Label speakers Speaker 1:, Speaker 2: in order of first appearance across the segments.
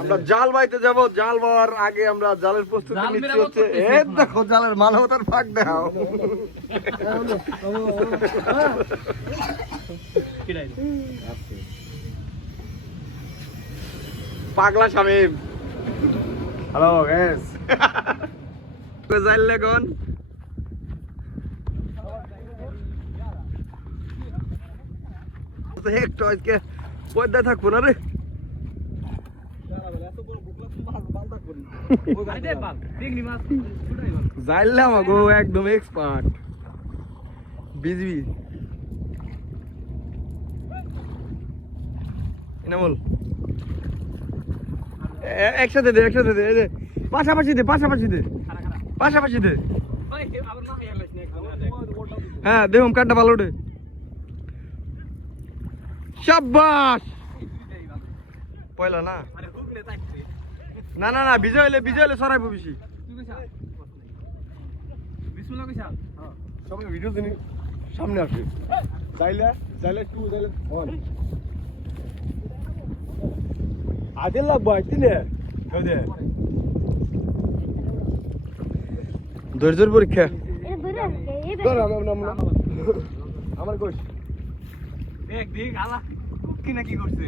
Speaker 1: আমরা জাল বাইতে যাব জাল বাওয়ার আগে আমরা জালের প্রস্তুতি নিচ্ছি হচ্ছে এই দেখো জালের মানবতার ফাঁক দেখাও। পাগলা শামিম। হ্যালো গ্যাস জাল লেগন একটু আজকে পয়দা থাকব না রে? জাইলাম গো একদম এক্সপার্ট বিজবি। এনামল। একসাথে দে একসাথে দে, এই পাশাপাশি দে পাশাপাশি দে। পাশাপাশি দে। হ্যাঁ দেখুন কাঠটা ভালো ওঠে শাবাশ পয়লা না? না না না বিজয় হলে বিজয় হলে সরাইবো বেশি। সবাই ভিডিও দিন সামনে আসবে। চাইলে চাইলে টু চাইলে ওয়ান আগে লাগবো তিনে ধৈর্যের পরীক্ষা। আমার কোচ
Speaker 2: কি না কি করছে?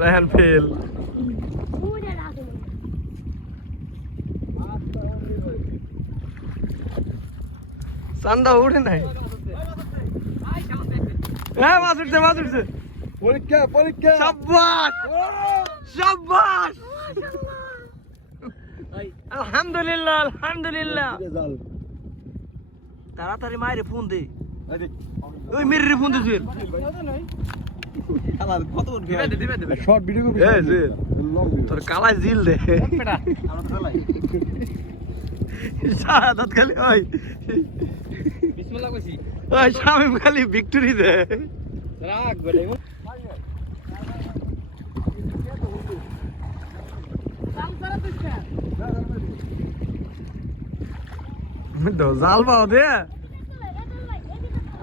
Speaker 1: রায়হান ফেল। চান্দা উঠে নাই। হ্যাঁ মাছ উঠছে মাছ উঠছে। পরীক্ষা পরীক্ষা। সাব্বাস! সাব্বাস! আলহামদুলিল্লাহ আলহামদুলিল্লাহ। তাড়াতাড়ি মায়ের ফোন দে। ওই মেরে ফোন দে জুয়েল
Speaker 3: শর্ট ভিডিও করবি
Speaker 1: এই জুয়েল তোর কালায় জিল দে। সারাদাত খালি ওই।
Speaker 2: বিসমিল্লাহ কইছি।
Speaker 1: ওই শামিম খালি ভিক্টরি দে।
Speaker 2: রাগ বেলে
Speaker 1: জাল পাও দে।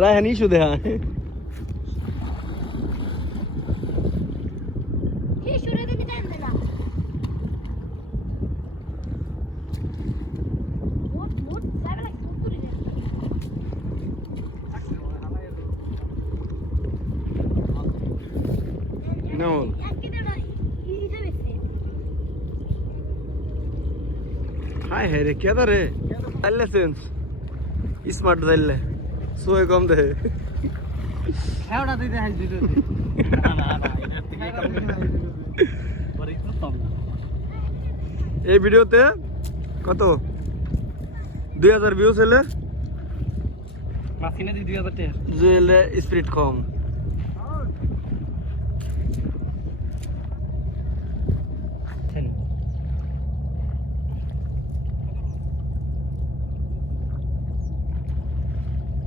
Speaker 1: রায়হান ইস্যু দেখা No. হাই হে রে কেদা রে চাইলে সেন্স স্মার্ট চাইলে সোয়ে কম দে।
Speaker 2: দিতে দিতে
Speaker 1: এই ভিডিওতে কত? দুই হাজার ভিউজ এলে
Speaker 2: মাসিনে দি 2000
Speaker 1: জুয়েলে স্পিরিট কম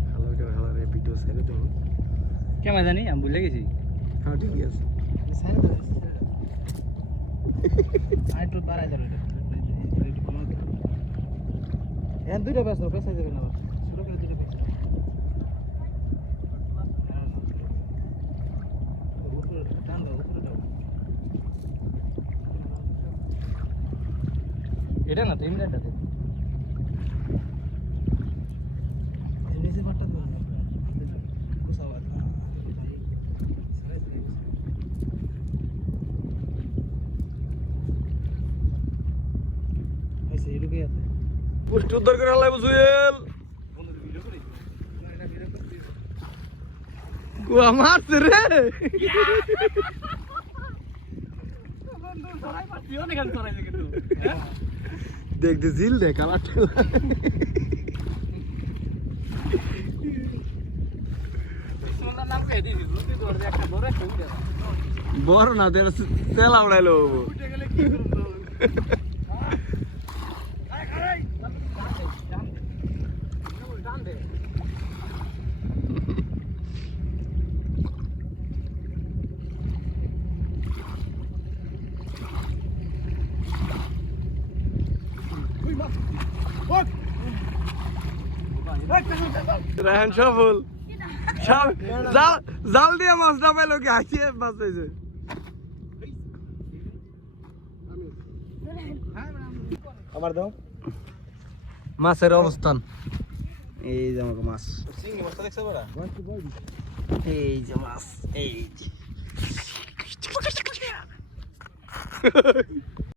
Speaker 1: হ্যালো হ্যালো রে ভিডিও ছেড়ে দেবো
Speaker 2: কেমন জানি আমি ভুলে গেছি।
Speaker 1: হ্যাঁ ঠিক আছে।
Speaker 2: তো। এন দুইটা পেছ পেছাই যাবে না ছোট করে দুইটা পেছ এটা না তিন জায়গাটা নিচে
Speaker 1: পুষ্টি উদ্ধার করে আলাই জুয়েল কুয়া মারছে রে। দেখতে জিল দে কালার বড় না তেলা উড়াইলো। রায়হান সফল জাল জাল দিয়ে মাছ না পাইলো কি? হাসিয়ে মাছ পাইছে।
Speaker 2: আবার দাও।
Speaker 1: মাছের অবস্থান। এই যে আমাকে মাছ।
Speaker 2: চিংড়ি মাছটা দেখছ বড়া
Speaker 1: এই যে মাছ এই